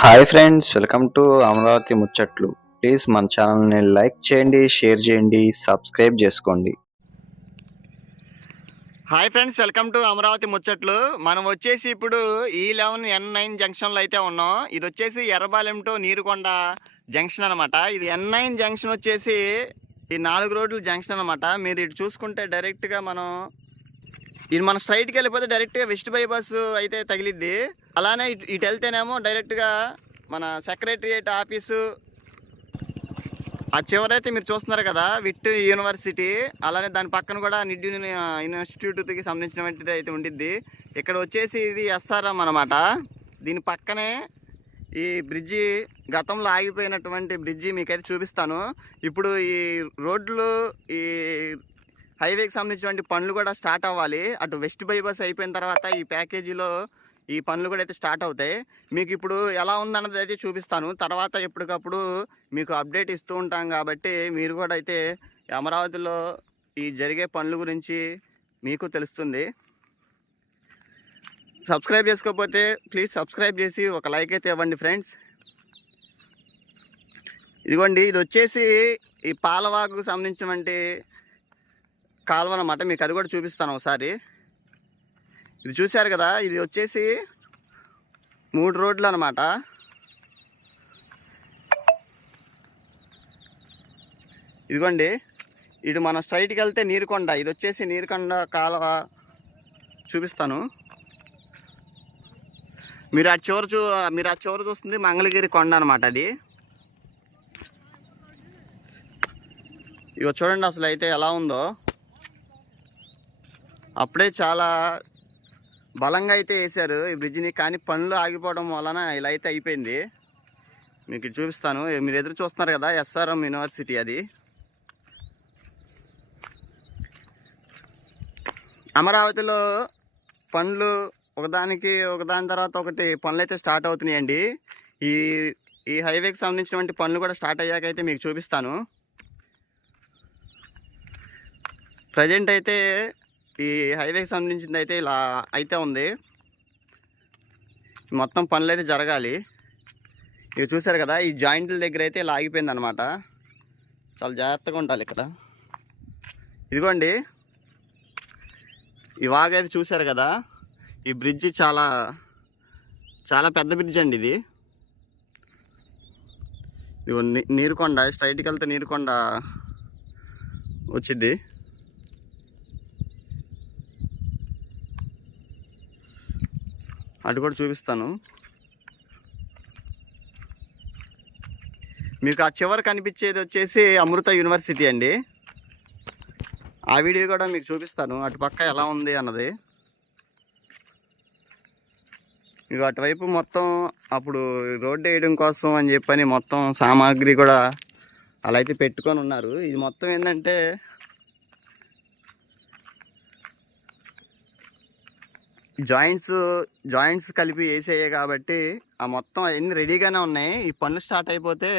Hi friends, welcome to Amaravati ముచ్చట్లు. Please మన ఛానల్ని లైక్ చేయండి, షేర్ చేయండి, సబ్స్క్రైబ్ చేసుకోండి. Hi friends, welcome to Amaravati ముచ్చట్లు. మనం వచ్చేసి ఇప్పుడు E11N9 జంక్షన్లో అయితే ఉన్నాం. ఇది వచ్చేసి ఎర్రబాలెం టు నీరుకొండ జంక్షన్ అనమాట. ఇది N9 జంక్షన్ వచ్చేసి ఈ 4 రోడ్ల జంక్షన్ అనమాట. మీరు ఇటు చూసుకుంటే డైరెక్ట్గా మనం స్ట్రైట్కి వెళ్ళిపోతే డైరెక్ట్గా వెస్ట్ బైపాస్ అయితే తగిలిద్ది. అలానే ఇటు వెళ్తేనేమో డైరెక్ట్గా మన సెక్రటరియేట్ ఆఫీసు ఆ చివరైతే మీరు చూస్తున్నారు కదా, విట్ యూనివర్సిటీ. అలానే దాని పక్కన కూడా నిడ్డు ఇన్స్టిట్యూట్కి సంబంధించినటువంటిది అయితే ఉండిద్ది. ఇక్కడ వచ్చేసి ఇది SRM అనమాట. దీని పక్కనే ఈ బ్రిడ్జి, గతంలో ఆగిపోయినటువంటి బ్రిడ్జి మీకైతే చూపిస్తాను. ఇప్పుడు ఈ రోడ్లు, ఈ హైవేకి సంబంధించినటువంటి పనులు కూడా స్టార్ట్ అవ్వాలి. అటు వెస్ట్ బైపాస్ అయిపోయిన తర్వాత ఈ ప్యాకేజీలో ఈ పనులు కూడా అయితే స్టార్ట్ అవుతాయి. మీకు ఇప్పుడు ఎలా ఉందన్నది అయితే చూపిస్తాను. తర్వాత ఎప్పటికప్పుడు మీకు అప్డేట్ ఇస్తూ ఉంటాం కాబట్టి మీరు కూడా అయితే అమరావతిలో ఈ జరిగే పనుల గురించి మీకు తెలుస్తుంది. సబ్స్క్రైబ్ చేసుకోకపోతే ప్లీజ్ సబ్స్క్రైబ్ చేసి ఒక లైక్ అయితే ఇవ్వండి ఫ్రెండ్స్. ఇదిగోండి, ఇది వచ్చేసి ఈ పాలవాగుకు సంబంధించినటువంటి కాలువ అన్నమాట. మీకు అది కూడా చూపిస్తాను ఒకసారి. ఇది చూశారు కదా, ఇది వచ్చేసి 3 రోడ్లు అనమాట. ఇదిగోండి, ఇటు మనం స్ట్రైట్కి వెళ్తే నీరుకొండ, ఇది వచ్చేసి నీరుకొండ కాలువ చూపిస్తాను. మీరు ఆ చివర చూస్తుంది మంగళగిరి కొండ అనమాట. అది ఇగో చూడండి అసలు అయితే ఎలా ఉందో. అప్పుడే చాలా బలంగా అయితే వేశారు ఈ బ్రిడ్జిని, కానీ పనులు ఆగిపోవడం వలన ఇలా అయితే అయిపోయింది. మీకు చూపిస్తాను. మీరు ఎదురు చూస్తున్నారు కదా, SRM యూనివర్సిటీ. అది అమరావతిలో పనులు ఒకదాని తర్వాత ఒకటి పనులు అయితే స్టార్ట్ అవుతున్నాయండి. ఈ హైవేకి సంబంధించినటువంటి పనులు కూడా స్టార్ట్ అయ్యాకైతే మీకు చూపిస్తాను. ప్రజెంట్ అయితే ఈ హైవేకి సంబంధించింది అయితే ఇలా అయితే ఉంది. మొత్తం పనులు అయితే జరగాలి. ఇవి చూసారు కదా, ఈ జాయింట్ల దగ్గర అయితే ఇలా ఆగిపోయింది అనమాట. చాలా జాగ్రత్తగా ఉండాలి ఇక్కడ. ఇదిగోండి, ఈ వాగైతే చూసారు కదా, ఈ బ్రిడ్జి చాలా చాలా పెద్ద బ్రిడ్జ్ అండి ఇది. ఇదిగో నీరుకొండ, స్ట్రైట్కి వెళ్తే నీరుకొండ వచ్చింది. అటు కూడా చూపిస్తాను మీకు. ఆ చివర కనిపించేది వచ్చేసి అమృత యూనివర్సిటీ అండి. ఆ వీడియో కూడా మీకు చూపిస్తాను, అటు పక్క ఎలా ఉంది అన్నది. ఇక అటువైపు మొత్తం అప్పుడు రోడ్డు వేయడం కోసం అని చెప్పని మొత్తం సామాగ్రి కూడా అలా అయితే పెట్టుకొని ఉన్నారు. ఇది మొత్తం ఏంటంటే జాయింట్స్ కలిపి వేసేయే కాబట్టి ఆ మొత్తం అవన్నీ రెడీగానే ఉన్నాయి. ఈ పనులు స్టార్ట్ అయిపోతే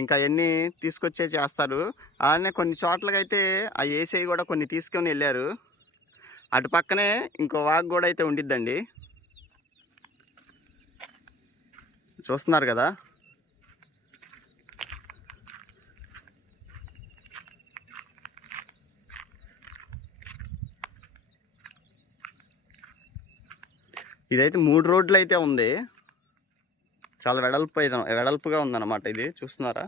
ఇంకా అవన్నీ తీసుకొచ్చే చేస్తారు. అలానే కొన్ని చోట్లకైతే ఆ వేసేవి కూడా కొన్ని తీసుకొని వెళ్ళారు. అటు పక్కనే ఇంకో వాగ్ కూడా అయితే ఉండిద్దండి, చూస్తున్నారు కదా. ఇదైతే 3 రోడ్లు అయితే ఉంది. చాలా వెడల్పుగా ఉందన్నమాట. ఇది చూస్తున్నారా.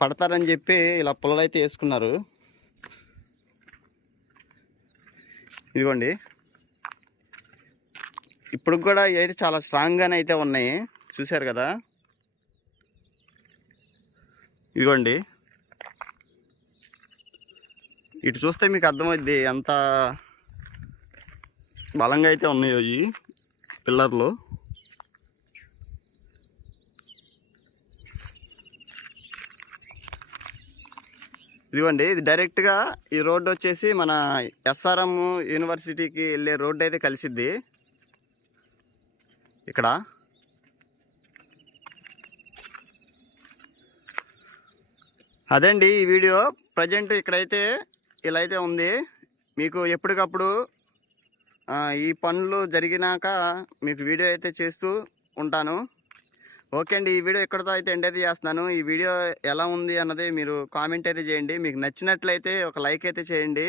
పడతారని చెప్పి ఇలా పుల్లలు అయితే వేసుకున్నారు. ఇదిగోండి, ఇప్పుడు కూడా ఇవైతే చాలా స్ట్రాంగ్గానే అయితే ఉన్నాయి. చూశారు కదా, ఇదిగోండి. ఇటు చూస్తే మీకు అర్థమైద్ది ఎంత బలంగా అయితే ఉన్నాయో ఈ పిల్లర్లు. ఇదిగోండి, ఇది డైరెక్ట్గా ఈ రోడ్డు వచ్చేసి మన SRM యూనివర్సిటీకి వెళ్ళే రోడ్డు అయితే కలిసిద్ది ఇక్కడ. అదండి ఈ వీడియో. ప్రజెంట్ ఇక్కడైతే ఇలా అయితే ఉంది. మీకు ఎప్పటికప్పుడు ఈ పనులు జరిగినాక మీకు వీడియో అయితే చేస్తూ ఉంటాను. ఓకే అండి, ఈ వీడియో ఇక్కడితో అయితే ఎండ్ అయితే చేస్తున్నాను. ఈ వీడియో ఎలా ఉంది అన్నది మీరు కామెంట్ అయితే చేయండి. మీకు నచ్చినట్లయితే ఒక లైక్ అయితే చేయండి.